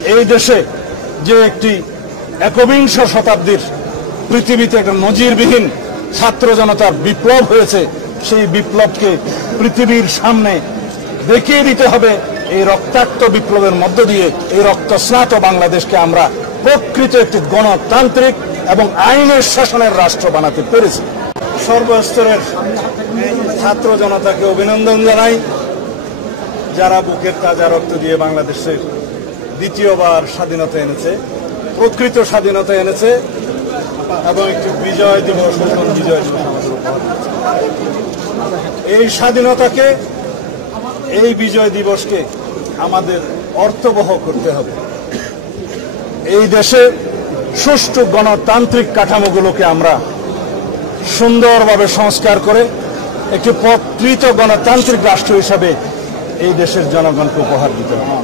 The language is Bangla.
এই দেশে যে একটি একবিংশ শতাব্দীর পৃথিবীতে একটা নজিরবিহীন ছাত্র জনতার বিপ্লব হয়েছে, সেই বিপ্লবকে পৃথিবীর সামনে দেখিয়ে দিতে হবে। এই রক্তাক্ত বিপ্লবের মধ্য দিয়ে এই রক্তস্নাত বাংলাদেশকে আমরা প্রকৃত একটি গণতান্ত্রিক এবং আইনের শাসনের রাষ্ট্র বানাতে পেরেছি। সর্বস্তরের ছাত্র জনতাকে অভিনন্দন জানাই, যারা বুকের তাজা রক্ত দিয়ে বাংলাদেশের দ্বিতীয়বার স্বাধীনতা এনেছে, প্রকৃত স্বাধীনতা এনেছে এবং একটি বিজয় দিবস, বিজয় দিবস এই স্বাধীনতাকে, এই বিজয় দিবসকে আমাদের অর্থবহ করতে হবে। এই দেশে সুষ্ঠু গণতান্ত্রিক কাঠামোগুলোকে আমরা সুন্দরভাবে সংস্কার করে একটি প্রকৃত গণতান্ত্রিক রাষ্ট্র হিসাবে এই দেশের জনগণকে উপহার দিতে হবে।